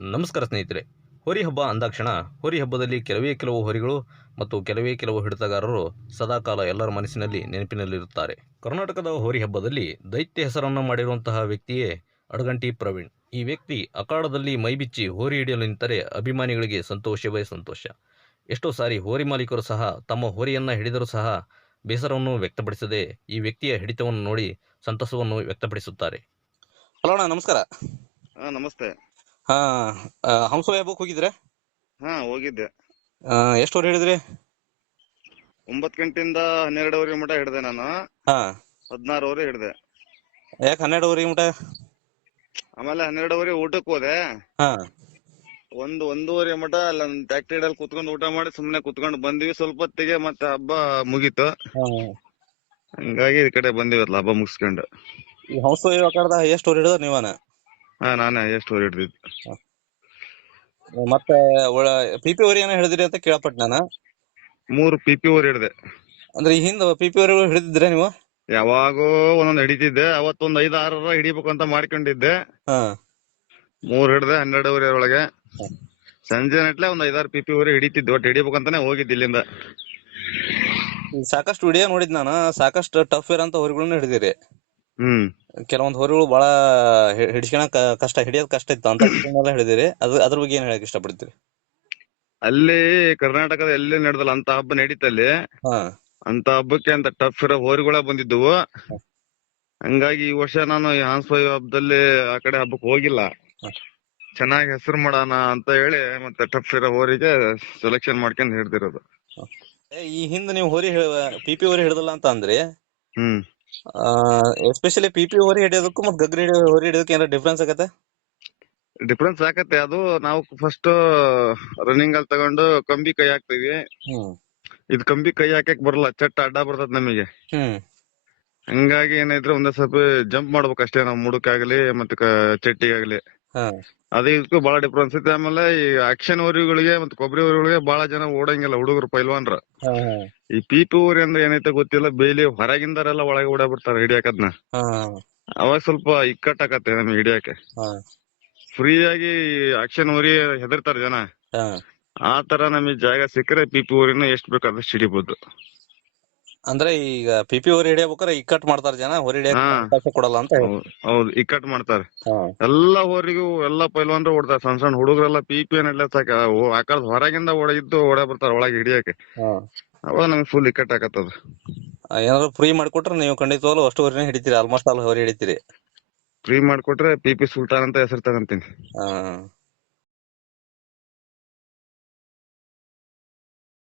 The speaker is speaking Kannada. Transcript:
ನಮಸ್ಕಾರ ಸ್ನೇಹಿತರೆ. ಹೋರಿ ಹಬ್ಬ ಅಂದಾಕ್ಷಣ ಹೋರಿ ಹಬ್ಬದಲ್ಲಿ ಕೆಲವೇ ಕೆಲವು ಹೋರಿಗಳು ಮತ್ತು ಕೆಲವೇ ಕೆಲವು ಹಿಡಿತಗಾರರು ಸದಾಕಾಲ ಎಲ್ಲರ ಮನಸ್ಸಿನಲ್ಲಿ ನೆನಪಿನಲ್ಲಿರುತ್ತಾರೆ. ಕರ್ನಾಟಕದ ಹೋರಿ ಹಬ್ಬದಲ್ಲಿ ದೈತ್ಯ ಹೆಸರನ್ನು ಮಾಡಿರುವಂತಹ ವ್ಯಕ್ತಿಯೇ ಅಡಗಂಟಿ ಪ್ರವೀಣ್. ಈ ವ್ಯಕ್ತಿ ಅಖಾಡದಲ್ಲಿ ಮೈಬಿಚ್ಚಿ ಹೋರಿ ಹಿಡಿಯಲು ನಿಂತರೆ ಅಭಿಮಾನಿಗಳಿಗೆ ಸಂತೋಷವೇ ಸಂತೋಷ. ಎಷ್ಟೋ ಸಾರಿ ಹೋರಿ ಮಾಲೀಕರು ಸಹ ತಮ್ಮ ಹೋರಿಯನ್ನು ಹಿಡಿದರೂ ಸಹ ಬೇಸರವನ್ನು ವ್ಯಕ್ತಪಡಿಸದೆ ಈ ವ್ಯಕ್ತಿಯ ಹಿಡಿತವನ್ನು ನೋಡಿ ಸಂತಸವನ್ನು ವ್ಯಕ್ತಪಡಿಸುತ್ತಾರೆ. ಹಲೋ ನಮಸ್ಕಾರ. ನಮಸ್ತೆ. ಹಂಸ ಹಬ್ಬಕ್ಕೆ ಹೋಗಿದ್ರೆ? ಹಾ ಹೋಗಿದ್ದೆ. ಎಷ್ಟು ಹೊರ ಹಿಡಿದ್ರಿ? ಒಂಬತ್ ಗಂಟೆಯಿಂದ ಹನ್ನೆರಡುವರೆ ಮಟ ಹಿಡ್ದೆ ನಾನು. ಹಾ. ಹದಿನಾರುವರೆ ಹಿಡ್ದೆ. ಯಾಕೆ ಹನ್ನೆರಡುವರೆ ಮಟ ಆಮೇಲೆ ಹನ್ನೆರಡುವರೆ ಊಟಕ್ಕೆ ಹೋದೆ. ಹಾ. ಒಂದು ಒಂದೂವರೆ ಮಟ ಅಲ್ಲ ಟ್ಯಾಕ್ಟ್ರಿ ಅಲ್ಲಿ ಕುತ್ಕೊಂಡು ಊಟ ಮಾಡಿ ಸುಮ್ನೆ ಕುತ್ಕೊಂಡು ಬಂದ್ವಿ. ಸ್ವಲ್ಪ ಹೊತ್ತಿಗೆ ಮತ್ತೆ ಹಬ್ಬ ಮುಗೀತು. ಹಂಗಾಗಿ ಈ ಕಡೆ ಬಂದಿವಲ್ಲ ಹಬ್ಬ ಮುಗಿಸ್ಕೊಂಡು. ಈ ಹಂಸ ಕಡ್ದ ಎಷ್ಟು ಹಿಡಿದ ನೀವನ? ಹಾ ನಾನೇ ಎಷ್ಟು ಹೊರ ಹಿಡ್ದಿದ್ದು ಮತ್ತೆ ಪಿ ಪಿ ಏನೋ ಹಿಡಿದ್ರಿ ಅಂತ ಕೇಳಪಟ್ ನಾನು? ಮೂರು ಪಿಪಿ ಪಿ ಓವರ್ ಹಿಡ್ದೆ ಅಂದ್ರೆ ಈ ಹಿಂದೆ ಪಿ ಪಿ ಹಿಡಿದಿದ್ರೆ ನೀವು? ಯಾವಾಗೋ ಒಂದೊಂದ್ ಹಿಡಿತಿದ್ದೆ ಅವತ್ತೊಂದು ಐದ್ ಆರರ ಹಿಡಿಬೇಕು ಅಂತ ಮಾಡ್ಕೊಂಡಿದ್ದೆ. ಹಾ. ಮೂರ್ ಹಿಡ್ದೆ ಹನ್ನೆರಡುವರೆ ಒಳಗೆ. ಸಂಜೆ ನಟ್ಲೆ ಒಂದ್ ಐದಾರು ಪಿಪಿ ಪಿ ಓವರ್ ಹಿಡಿತಿದ್ದೆ ಒಟ್ಟು ಹಿಡಿಬೇಕಂತಾನೆ ಹೋಗಿದ್ದೆ ಇಲ್ಲಿಂದ. ಸಾಕಷ್ಟು ವಿಡಿಯೋ ನೋಡಿದ್ ನಾನು ಸಾಕಷ್ಟು ಟಫ್ ಇರೋಂತ ಹೊರಿಗಳನ್ನ ಹಿಡಿದಿರಿ. ಹ್ಮ್. ಕೆಲವೊಂದು ಹೊರಗಳು ಬಹಳ ಹಿಡಿಸ್ಕೊಳಕ್ ಕಷ್ಟ ಹಿಡಿಯೋದ್ ಕಷ್ಟ ಇತ್ತು. ಅಂತ ಹೇಳಿದಿರಿ ಹಿಡಿದಿರಿ. ಅದ್ರ ಅದ್ರ ಬಗ್ಗೆ ಏನ್ ಹೇಳಕ್ ಇಷ್ಟಪಡ್ತೀರಿ? ಅಲ್ಲಿ ಕರ್ನಾಟಕದ ಎಲ್ಲಿ ನಡೆದಲ್ಲ ಅಂತ ಹಬ್ಬ ನಡೀತಲ್ಲಿ. ಹಾ. ಅಂತ ಹಬ್ಬಕ್ಕೆ ಅಂತ ಟಫ್ ಇರೋ ಹೋರಿಗಳ ಬಂದಿದ್ದವು. ಹಂಗಾಗಿ ಈ ವರ್ಷ ನಾನು ಈ ಹಾನ್ಸ್ವಾಯ್ ಹಬ್ಬದಲ್ಲಿ ಆ ಕಡೆ ಹಬ್ಬಕ್ಕೆ ಹೋಗಿಲ್ಲ. ಚೆನ್ನಾಗಿ ಹೆಸರು ಮಾಡೋಣ ಅಂತ ಹೇಳಿ ಮತ್ತೆ ಟಫ್ ಇರೋ ಹೋರಿಗೆ ಸೆಲೆಕ್ಷನ್ ಮಾಡ್ಕೊಂಡು ಹಿಡ್ದಿರೋದು. ಏ, ಈ ಹಿಂದ ನೀವು ಹೋರಿ ಪಿ ಪಿ ಹೋರಿ ಹಿಡಿದಲ್ಲ ಅಂತ ಅಂದ್ರಿ. ಹ್ಮ್. ಎಸ್ಪೆಷಲಿ ಪಿ ಪಿ ಹೊರಿ ಹಿಡಿಯೋದಕ್ಕೂ ಮತ್ತೆ ಗಗ್ರಿ ಹೊರಿ ಹಿಡಿಯೋದಕ್ಕೆ ಏನಾರ ಡಿಫ್ರೆನ್ಸ್ ಆಗತ್ತೆ? ಡಿಫ್ರೆನ್ಸ್ ಆಗತ್ತೆ. ಅದು ನಾವು ಫಸ್ಟ್ ರನ್ನಿಂಗ್ ಅಲ್ಲಿ ತಗೊಂಡು ಕಂಬಿ ಕೈ ಹಾಕ್ತಿವಿ. ಇದು ಇದ್ ಕಂಬಿ ಕೈ ಹಾಕಕ್ ಬರಲ್ಲ. ಚಟ್ ಅಡ್ಡ ಬರ್ತದ ನಮಗೆ. ಹ್ಮ್. ಹಂಗಾಗಿ ಏನಿದ್ರೆ ಒಂದೇ ಸ್ವಲ್ಪ ಜಂಪ್ ಮಾಡ್ಬೇಕು ಅಷ್ಟೇ. ನಾವು ಮುಡುಕಾಗ್ಲಿ ಮತ್ತೆ ಚಟ್ಟಿಗಾಗ್ಲಿ. ಹಾ. ಅದೇ ಇದಕ್ಕೂ ಬಹಳ ಡಿಫ್ರೆನ್ಸ್ ಐತೆ. ಆಮೇಲೆ ಈ ಆಕ್ಷನ್ ಊರಿಗಳಿಗೆ ಮತ್ತೆ ಕೊಬ್ಬರಿ ಊರಿಗಳಿಗೆ ಬಹಳ ಜನ ಓಡಂಗಿಲ್ಲ ಹುಡುಗರು ಪೈಲ್ವಾನ್ರ. ಈ ಪಿಪಿ ಓರಿ ಊರಿ ಅಂದ್ರೆ ಏನೈತೆ ಗೊತ್ತಿಲ್ಲ ಬೇಲಿ ಹೊರಗಿಂದರೆಲ್ಲ ಒಳಗೆ ಓಡ ಬಿಡ್ತಾರೆ ಹಿಡಿಯಾಕದ್ನ. ಅವಾಗ ಸ್ವಲ್ಪ ಇಕ್ಕಟ್ಟಾಕತ್ತೆ ನಮಗೆ ಹಿಡಿಯಕ್ಕೆ ಹಾ. ಫ್ರೀ ಆಗಿ ಆಕ್ಷನ್ ಊರಿ ಹೆದರ್ತಾರ ಜನ. ಆ ತರ ನಮಗೆ ಜಾಗ ಸಿಕ್ಕರೆ ಪಿಪಿ ಓರಿನ ಊರಿನ ಎಷ್ಟ್ ಬೇಕಾದಷ್ಟು ಹಿಡಿಬಹುದು ಅಂದ್ರೆ ಈಗ ಪಿಪಿ ಹೋರಿ ಹಿಡಿಯಬೇಕಾರೆ ಇಕ್ಕಟ್ ಮಾಡ್ತಾರ ಜನ ಹೊರಿ ಹಿಡಿಯಕ್ಕೆ ಹಾ. ಅವಕಾಶ ಕೊಡಲ್ಲ ಅಂತ ಹೇಳಿ. ಹೌದ್- ಇಕ್ಕಟ್ ಮಾಡ್ತಾರೆ. ಹಾ. ಎಲ್ಲಾ ಊರಿಗೂ ಎಲ್ಲಾ ಪೈಲ್ವಾನ್ರು ಓಡ್ತಾರೆ. ಸಣ್ಣ ಸಣ್ಣ ಹುಡುಗರೆಲ್ಲ ಪಿ ಪಿ ಏನ್ ಸಾಕ ಆಕಳದ್ ಹೊರಗಿಂದ ಹೊರಗಿಂದ ಓಡಿದ್ದು ಓಡಾ ಬರ್ತಾರ ಒಳಗೆ ಹಿಡಿಯಕ್ಕೆ. ಹಾ. ಅವಾಗ ನಮ್ಗೆ ಫುಲ್ ಇಕ್ಕಟ್ ಆಕತ್ತದ. ಆ, ಏನಾದ್ರು ಫ್ರೀ ಮಾಡ್ಕೊಟ್ರೆ ನೀವು ಖಂಡಿತವಾಗ್ಲೂ ಅಷ್ಟು ಹೊರಿನ ಹಿಡಿತೀರಿ ಆಲ್ಮೋಸ್ಟ್ ಆಲ್ ಹೊರಿ ಹಿಡಿತೀರಿ. ಫ್ರೀ ಮಾಡ್ಕೊಟ್ರೆ ಪಿ ಪಿ ಸುಲ್ತಾನ್ ಅಂತ ಹೆಸರು ತಗಂತೀನಿ ಹಾ.